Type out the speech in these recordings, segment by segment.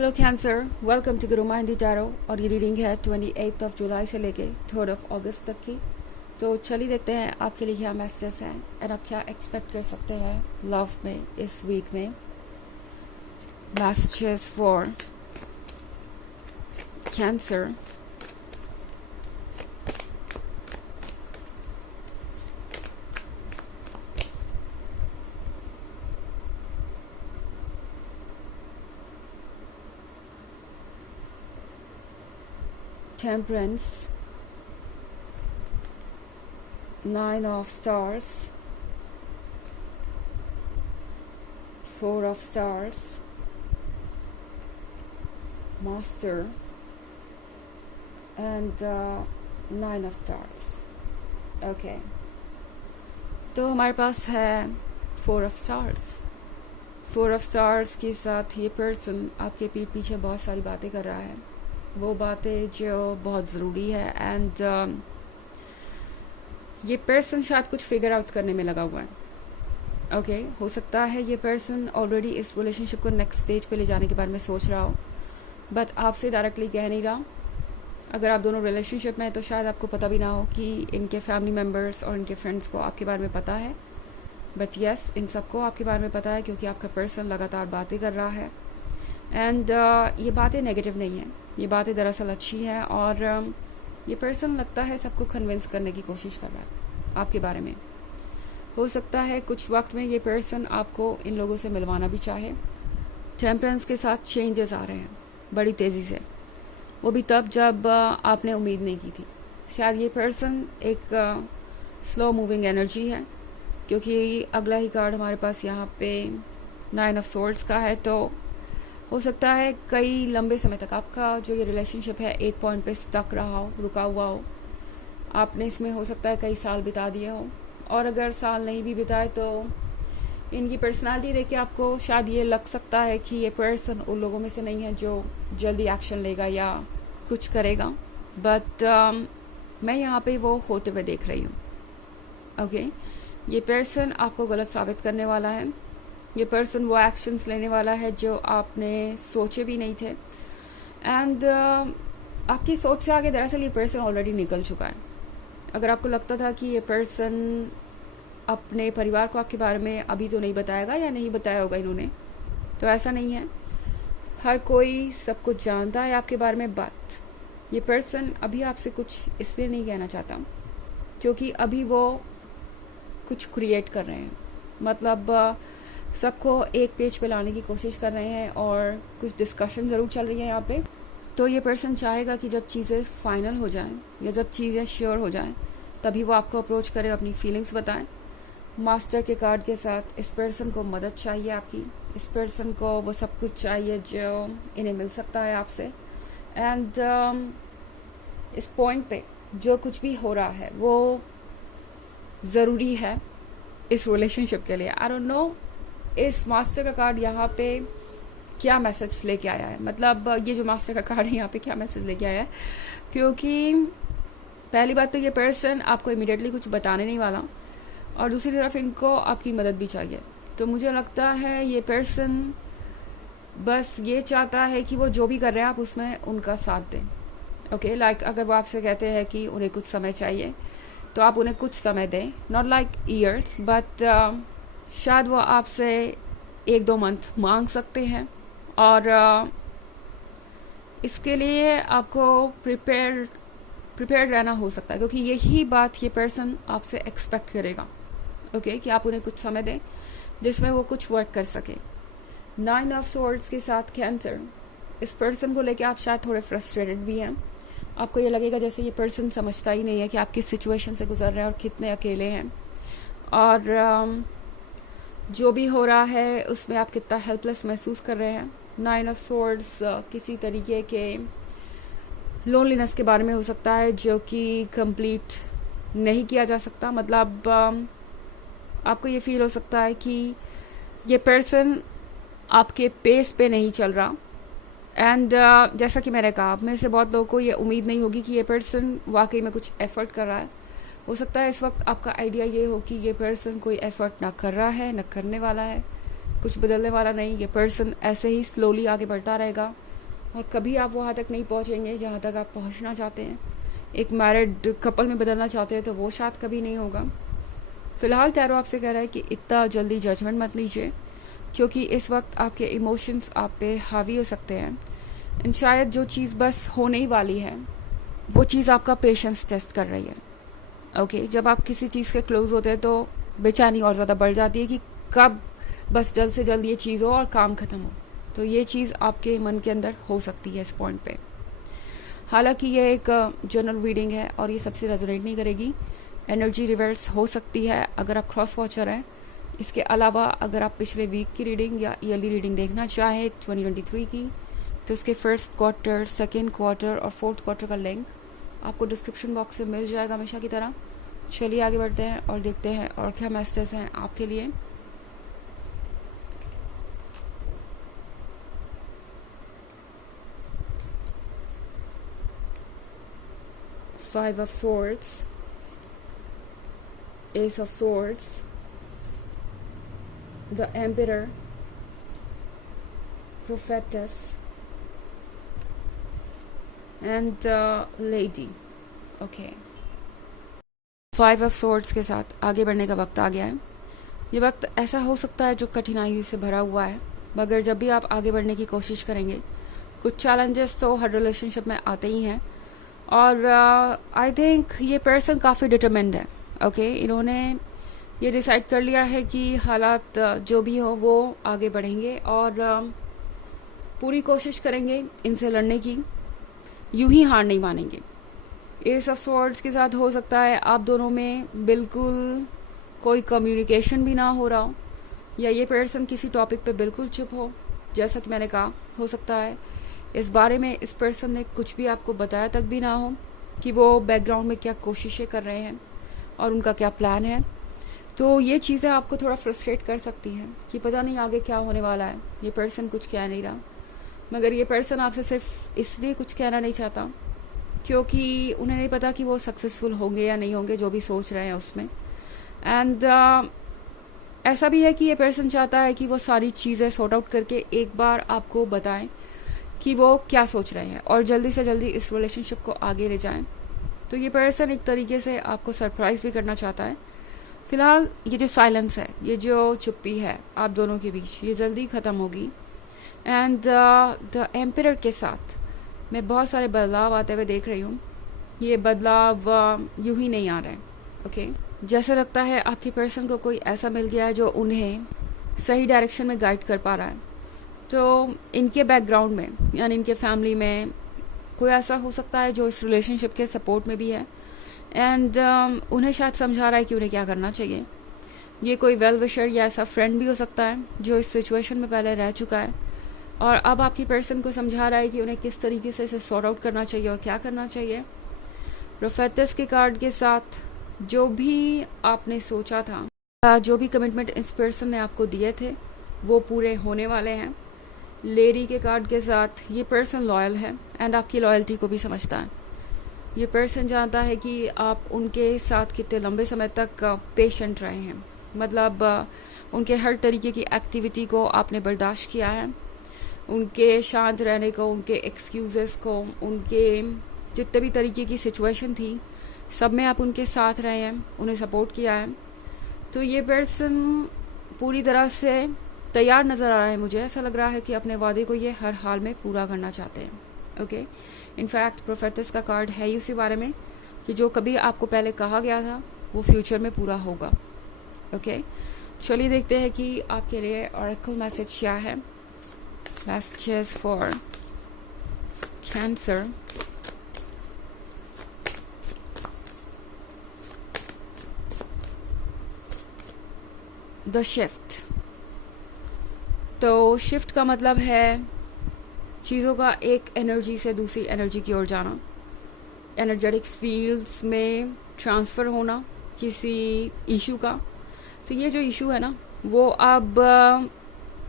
Hello cancer, welcome to Guru माहिंदी tarot. और ये reading है 28 जुलाई से लेके 3 अगस्त तक की। तो चलिए देखते हैं आपके लिए क्या मैसेजेस हैं और आप क्या एक्सपेक्ट कर सकते हैं लव में इस वीक में। Messages for cancer. Temperance, 9 of Stars, 4 of Stars, Master, and 9 of Stars. Okay. तो हमारे पास है 4 of Stars. 4 of Stars के साथ ये पर्सन आपके पीठ पीछे बहुत सारी बातें कर रहा है, वो बातें जो बहुत ज़रूरी है। एंड ये पर्सन शायद कुछ फिगर आउट करने में लगा हुआ है। ओके, हो सकता है ये पर्सन ऑलरेडी इस रिलेशनशिप को नेक्स्ट स्टेज पे ले जाने के बारे में सोच रहा हो, बट आपसे डायरेक्टली कह नहीं रहा। अगर आप दोनों रिलेशनशिप में हैं तो शायद आपको पता भी ना हो कि इनके फैमिली मेम्बर्स और इनके फ्रेंड्स को आपके बारे में पता है, बट यस, इन सबको आपके बारे में पता है क्योंकि आपका पर्सन लगातार बातें कर रहा है। एंड ये बातें नेगेटिव नहीं हैं, ये बातें दरअसल अच्छी हैं। और ये पर्सन लगता है सबको कन्विंस करने की कोशिश कर रहा है आपके बारे में। हो सकता है कुछ वक्त में ये पर्सन आपको इन लोगों से मिलवाना भी चाहे। टेम्परेंस के साथ चेंजेस आ रहे हैं बड़ी तेज़ी से, वो भी तब जब आपने उम्मीद नहीं की थी। शायद ये पर्सन एक स्लो मूविंग एनर्जी है, क्योंकि अगला ही कार्ड हमारे पास यहाँ पे 9 ऑफ सोर्ड्स का है। तो हो सकता है कई लंबे समय तक आपका जो ये रिलेशनशिप है एक पॉइंट पे स्टक रहा हो, रुका हुआ हो। आपने इसमें हो सकता है कई साल बिता दिए हो, और अगर साल नहीं भी बिताए तो इनकी पर्सनालिटी देख के आपको शायद ये लग सकता है कि ये पर्सन उन लोगों में से नहीं है जो जल्दी एक्शन लेगा या कुछ करेगा। बट मैं यहाँ पे वो होते हुए देख रही हूँ। ओके, ये पर्सन आपको गलत साबित करने वाला है। ये पर्सन वो एक्शंस लेने वाला है जो आपने सोचे भी नहीं थे। एंड आपकी सोच से आगे दरअसल ये पर्सन ऑलरेडी निकल चुका है। अगर आपको लगता था कि ये पर्सन अपने परिवार को आपके बारे में अभी तो नहीं बताएगा या नहीं बताया होगा इन्होंने, तो ऐसा नहीं है। हर कोई सब कुछ जानता है आपके बारे में, बात ये पर्सन अभी आपसे कुछ इसलिए नहीं कहना चाहता क्योंकि अभी वो कुछ क्रिएट कर रहे हैं। मतलब सबको एक पेज पे लाने की कोशिश कर रहे हैं और कुछ डिस्कशन ज़रूर चल रही है यहाँ पे। तो ये पर्सन चाहेगा कि जब चीज़ें फाइनल हो जाएं या जब चीज़ें श्योर हो जाएं तभी वो आपको अप्रोच करे, अपनी फीलिंग्स बताएं। मास्टर के कार्ड के साथ इस पर्सन को मदद चाहिए आपकी, इस पर्सन को वो सब कुछ चाहिए जो इन्हें मिल सकता है आपसे। एंड इस पॉइंट पे जो कुछ भी हो रहा है वो ज़रूरी है इस रिलेशनशिप के लिए। आई डोंट नो इस मास्टर का कार्ड यहाँ पे क्या मैसेज लेके आया है, मतलब ये जो मास्टर का कार्ड है यहाँ पे क्या मैसेज लेके आया है। क्योंकि पहली बात तो ये पर्सन आपको इमीडिएटली कुछ बताने नहीं वाला, और दूसरी तरफ इनको आपकी मदद भी चाहिए। तो मुझे लगता है ये पर्सन बस ये चाहता है कि वो जो भी कर रहे हैं आप उसमें उनका साथ दें। ओके, लाइक अगर वो आपसे कहते हैं कि उन्हें कुछ समय चाहिए तो आप उन्हें कुछ समय दें, नॉट लाइक ईयर्स, बट शायद वो आपसे 1-2 मंथ मांग सकते हैं। और इसके लिए आपको प्रिपेयर रहना हो सकता है, क्योंकि यही बात ये पर्सन आपसे एक्सपेक्ट करेगा। ओके, कि आप उन्हें कुछ समय दें जिसमें वो कुछ वर्क कर सके। 9 ऑफ सोर्ड्स के साथ कैंसर, इस पर्सन को लेके आप शायद थोड़े फ्रस्ट्रेटेड भी हैं। आपको ये लगेगा जैसे ये पर्सन समझता ही नहीं है कि आप किस सिचुएशन से गुजर रहे हैं और कितने अकेले हैं, और जो भी हो रहा है उसमें आप कितना हेल्पलेस महसूस कर रहे हैं। 9 ऑफ सोर्ड्स किसी तरीके के लोनलीनेस के बारे में हो सकता है जो कि कंप्लीट नहीं किया जा सकता। मतलब आपको ये फील हो सकता है कि ये पर्सन आपके पेस पे नहीं चल रहा। एंड जैसा कि मैंने कहा, आप में से बहुत लोगों को ये उम्मीद नहीं होगी कि ये पर्सन वाकई में कुछ एफर्ट कर रहा है। हो सकता है इस वक्त आपका आइडिया ये हो कि ये पर्सन कोई एफर्ट ना कर रहा है, ना करने वाला है, कुछ बदलने वाला नहीं। ये पर्सन ऐसे ही स्लोली आगे बढ़ता रहेगा, और कभी आप वहाँ तक नहीं पहुँचेंगे जहाँ तक आप पहुँचना चाहते हैं। एक मैरिड कपल में बदलना चाहते हैं तो वो शायद कभी नहीं होगा। फ़िलहाल टैरो आपसे कह रहा है कि इतना जल्दी जजमेंट मत लीजिए, क्योंकि इस वक्त आपके इमोशंस आप पे हावी हो सकते हैं। एंड शायद जो चीज़ बस होने ही वाली है वो चीज़ आपका पेशेंस टेस्ट कर रही है। ओके, जब आप किसी चीज़ के क्लोज होते हैं तो बेचैनी और ज़्यादा बढ़ जाती है कि कब बस जल्द से जल्द ये चीज़ हो और काम ख़त्म हो। तो ये चीज़ आपके मन के अंदर हो सकती है इस पॉइंट पे। हालांकि ये एक जनरल रीडिंग है और ये सबसे रेजोनेट नहीं करेगी। एनर्जी रिवर्स हो सकती है अगर आप क्रॉस वॉचर हैं। इसके अलावा अगर आप पिछले वीक की रीडिंग या ईयरली रीडिंग देखना चाहें 2023 की, तो इसके फर्स्ट क्वार्टर, सेकेंड क्वार्टर और फोर्थ क्वार्टर का लिंक आपको डिस्क्रिप्शन बॉक्स में मिल जाएगा हमेशा की तरह। चलिए आगे बढ़ते हैं और देखते हैं और क्या मैसेजेस हैं आपके लिए। Five of Swords, Ace of Swords, the Emperor, Prophetess and the Lady. Okay. Five of Swords के साथ आगे बढ़ने का वक्त आ गया है। ये वक्त ऐसा हो सकता है जो कठिनाइयों से भरा हुआ है, मगर जब भी आप आगे बढ़ने की कोशिश करेंगे कुछ चैलेंजेस तो हर रिलेशनशिप में आते ही हैं। और आई थिंक ये पर्सन काफ़ी डिटरमिन्ड है। ओके, इन्होंने ये डिसाइड कर लिया है कि हालात जो भी हो वो आगे बढ़ेंगे और पूरी कोशिश करेंगे इनसे लड़ने की, यूं ही हार नहीं मानेंगे। एस ऑफ स्वॉर्ड्स के साथ हो सकता है आप दोनों में बिल्कुल कोई कम्युनिकेशन भी ना हो रहा हो, या ये पर्सन किसी टॉपिक पे बिल्कुल चुप हो। जैसा कि मैंने कहा, हो सकता है इस बारे में इस पर्सन ने कुछ भी आपको बताया तक भी ना हो कि वो बैकग्राउंड में क्या कोशिशें कर रहे हैं और उनका क्या प्लान है। तो ये चीज़ें आपको थोड़ा फ्रस्ट्रेट कर सकती हैं कि पता नहीं आगे क्या होने वाला है। ये पर्सन कुछ कह नहीं रहा, मगर ये पर्सन आपसे सिर्फ इसलिए कुछ कहना नहीं चाहता क्योंकि उन्हें नहीं पता कि वो सक्सेसफुल होंगे या नहीं होंगे जो भी सोच रहे हैं उसमें। एंड ऐसा भी है कि ये पर्सन चाहता है कि वो सारी चीज़ें सॉर्ट आउट करके एक बार आपको बताएं कि वो क्या सोच रहे हैं और जल्दी से जल्दी इस रिलेशनशिप को आगे ले जाएं। तो ये पर्सन एक तरीके से आपको सरप्राइज भी करना चाहता है। फिलहाल ये जो साइलेंस है, ये जो चुप्पी है आप दोनों के बीच, ये जल्दी ख़त्म होगी। एंड द एम्परर के साथ मैं बहुत सारे बदलाव आते हुए देख रही हूँ। ये बदलाव यूं ही नहीं आ रहे हैं। ओके, जैसे लगता है आपके पर्सन को कोई ऐसा मिल गया है जो उन्हें सही डायरेक्शन में गाइड कर पा रहा है। तो इनके बैकग्राउंड में यानी इनके फैमिली में कोई ऐसा हो सकता है जो इस रिलेशनशिप के सपोर्ट में भी है एंड उन्हें शायद समझा रहा है कि उन्हें क्या करना चाहिए। ये कोई वेल विशर या ऐसा फ्रेंड भी हो सकता है जो इस सिचुएशन में पहले रह चुका है और अब आपकी पर्सन को समझा रहा है कि उन्हें किस तरीके से इसे सॉर्ट आउट करना चाहिए और क्या करना चाहिए। प्रोफेटस के कार्ड के साथ जो भी आपने सोचा था, जो भी कमिटमेंट इस पर्सन ने आपको दिए थे वो पूरे होने वाले हैं। लेडी के कार्ड के साथ ये पर्सन लॉयल है एंड आपकी लॉयल्टी को भी समझता है। ये पर्सन जानता है कि आप उनके साथ कितने लंबे समय तक पेशेंट रहे हैं, मतलब उनके हर तरीके की एक्टिविटी को आपने बर्दाश्त किया है, उनके शांत रहने को, उनके एक्सक्यूज़ेस को, उनके जितने भी तरीके की सिचुएशन थी सब में आप उनके साथ रहे हैं, उन्हें सपोर्ट किया है। तो ये पर्सन पूरी तरह से तैयार नज़र आ रहा है। मुझे ऐसा लग रहा है कि अपने वादे को ये हर हाल में पूरा करना चाहते हैं। ओके, इनफैक्ट प्रोफेटस का कार्ड है ही उसी बारे में कि जो कभी आपको पहले कहा गया था वो फ्यूचर में पूरा होगा। ओके, चलिए देखते हैं कि आपके लिए ऑरेकल मैसेज क्या है। Messages for cancer. The shift. तो शिफ्ट का मतलब है चीज़ों का एक एनर्जी से दूसरी एनर्जी की ओर जाना, एनर्जेटिक फील्ड्स में ट्रांसफ़र होना किसी इशू का। तो ये जो इशू है ना वो अब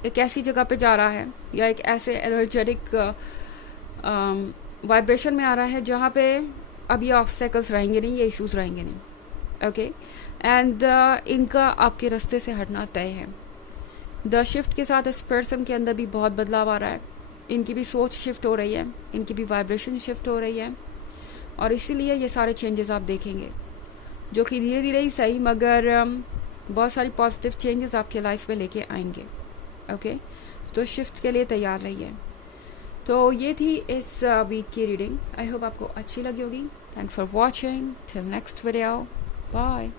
एक ऐसी जगह पे जा रहा है या एक ऐसे एनर्जेटिक वाइब्रेशन में आ रहा है जहाँ पे अब ये ऑब्स्टेकल्स रहेंगे नहीं, ये इश्यूज रहेंगे नहीं। ओके, एंड इनका आपके रास्ते से हटना तय है। द शिफ्ट के साथ इस पर्सन के अंदर भी बहुत बदलाव आ रहा है। इनकी भी सोच शिफ्ट हो रही है, इनकी भी वाइब्रेशन शिफ्ट हो रही है, और इसीलिए ये सारे चेंजेस आप देखेंगे, जो कि धीरे धीरे ही सही मगर बहुत सारी पॉजिटिव चेंजेस आपके लाइफ में लेके आएंगे। ओके, तो शिफ्ट के लिए तैयार रहिए। तो ये थी इस वीक की रीडिंग। आई होप आपको अच्छी लगी होगी। Thanks for watching. Till next video, bye.